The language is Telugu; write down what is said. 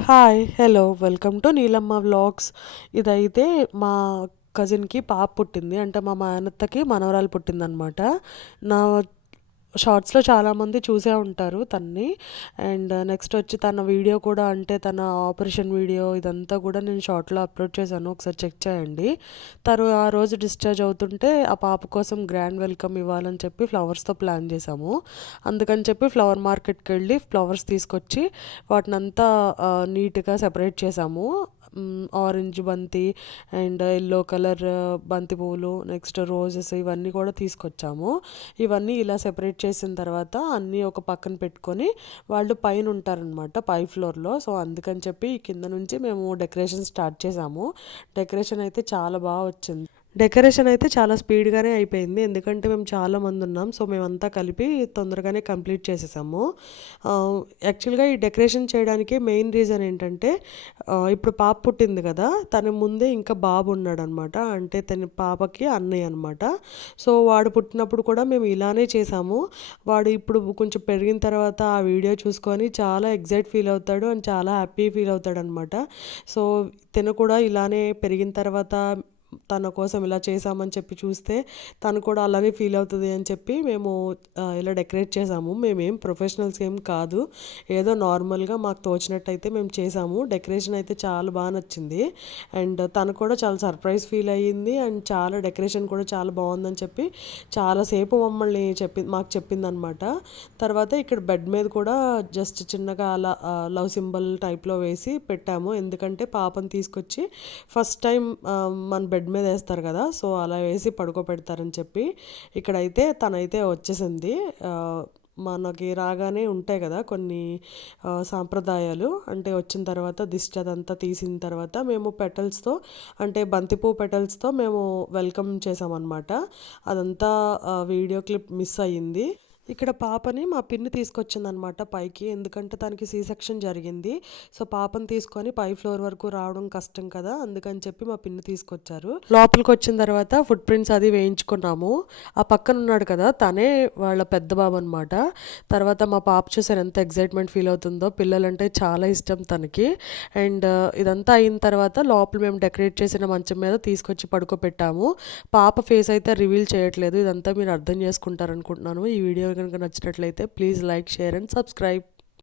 Hi! Hello! Welcome to Neelamma vlogs. ఇదైతే మా కజిన్‌కి పాప పుట్టింది. అంటే మా మేనత్తకి మనవరాలు పుట్టిందనమాట. నా షార్ట్స్‌లో చాలామంది చూసే ఉంటారు తనని. అండ్ నెక్స్ట్ వచ్చి తన వీడియో కూడా అంటే తన ఆపరేషన్ వీడియో ఇదంతా కూడా నేను షార్ట్‌లో అప్లోడ్ చేశాను. ఒకసారి చెక్ చేయండి. తను ఆ రోజు డిశ్చార్జ్ అవుతుంటే ఆ పాప కోసం గ్రాండ్ వెల్కమ్ ఇవ్వాలని చెప్పి ఫ్లవర్స్‌తో ప్లాన్ చేశాము. అందుకని చెప్పి ఫ్లవర్ మార్కెట్‌కెళ్ళి ఫ్లవర్స్ తీసుకొచ్చి వాటినంతా నీట్‌గా సెపరేట్ చేశాము. ఆరెంజ్ బంతి అండ్ యెల్లో కలర్ బంతి పువ్వులు, నెక్స్ట్ రోజెస్ ఇవన్నీ కూడా తీసుకొచ్చాము. ఇవన్నీ ఇలా సెపరేట్ చేసిన తర్వాత అన్నీ ఒక పక్కన పెట్టుకొని వాళ్ళు పైన ఉంటారనమాట పై ఫ్లోర్‌లో. సో, అందుకని చెప్పి కింద నుంచి మేము డెకరేషన్ స్టార్ట్ చేశాము. డెకరేషన్ అయితే చాలా బా వచ్చింది. డెకరేషన్ అయితే చాలా స్పీడ్‌గానే అయిపోయింది. ఎందుకంటే మేము చాలామంది ఉన్నాం. సో, మేమంతా కలిపి తొందరగానే కంప్లీట్ చేసేసాము. యాక్చువల్‌గా ఈ డెకరేషన్ చేయడానికి మెయిన్ రీజన్ ఏంటంటే ఇప్పుడు పాప పుట్టింది కదా! తన ముందే ఇంకా బాబు ఉన్నాడనమాట. అంటే తన పాపకి అన్నయ్య అనమాట. సో, వాడు పుట్టినప్పుడు కూడా మేము ఇలానే చేసాము. వాడు ఇప్పుడు కొంచెం పెరిగిన తర్వాత ఆ వీడియో చూసుకొని చాలా ఎక్సైట్ ఫీల్ అవుతాడు అండ్ చాలా హ్యాపీ ఫీల్ అవుతాడనమాట. సో, తిను కూడా ఇలానే పెరిగిన తర్వాత తన కోసం ఇలా చేశామని చెప్పి చూస్తే తను కూడా అలానే ఫీల్ అవుతుంది అని చెప్పి మేము ఇలా డెకరేట్ చేసాము. మేమేం ప్రొఫెషనల్స్ ఏం కాదు. ఏదో నార్మల్‌గా మాకు తోచినట్టయితే మేము చేసాము. డెకరేషన్ అయితే చాలా బా నచ్చింది. అండ్ తను కూడా చాలా సర్ప్రైజ్ ఫీల్ అయ్యింది. అండ్ చాలా డెకరేషన్ కూడా చాలా బావుందని చెప్పి చాలాసేపు మమ్మల్ని మాకు చెప్పిందనమాట. తర్వాత ఇక్కడ బెడ్ మీద కూడా జస్ట్ చిన్నగా అలా లవ్ సింబల్ టైప్‌లో వేసి పెట్టాము. ఎందుకంటే పాపని తీసుకొచ్చి ఫస్ట్ టైం మన బెడ్ మీద వేస్తారు కదా! సో, అలా వేసి పడుకోబెడతారని చెప్పి ఇక్కడైతే తనైతే వచ్చేసింది. మనకి రాగానే ఉంటాయి కదా కొన్ని సాంప్రదాయాలు. అంటే వచ్చిన తర్వాత దిష్టి అదంతా తీసిన తర్వాత మేము పెటల్స్‌తో అంటే బంతిపూ పెటల్స్‌తో మేము వెల్కమ్ చేసామనమాట. అదంతా వీడియో క్లిప్ మిస్ అయ్యింది. ఇక్కడ పాపని మా పిన్ని తీసుకొచ్చిందనమాట పైకి. ఎందుకంటే తనకి సి సెక్షన్ జరిగింది. సో, పాపని తీసుకొని పై ఫ్లోర్ వరకు రావడం కష్టం కదా! అందుకని చెప్పి మా పిన్ని తీసుకొచ్చారు. లోపలికొచ్చిన తర్వాత ఫుట్ ప్రింట్స్ అది వేయించుకున్నాము. ఆ పక్కన ఉన్నాడు కదా! తనే వాళ్ళ పెద్ద బాబనమాట. తర్వాత మా పాప చూసారు ఎంత ఎక్సైట్‌మెంట్ ఫీల్ అవుతుందో. పిల్లలంటే చాలా ఇష్టం తనకి. అండ్ ఇదంతా అయిన తర్వాత లోపల మేము డెకరేట్ చేసిన మంచం మీద తీసుకొచ్చి పడుకోబెట్టాము. పాప ఫేస్ అయితే రివీల్ చేయట్లేదు. ఇదంతా మీరు అర్థం చేసుకుంటారనుకుంటున్నాను. ఈ వీడియో కనుక నచ్చినట్లయితే please like, share and subscribe.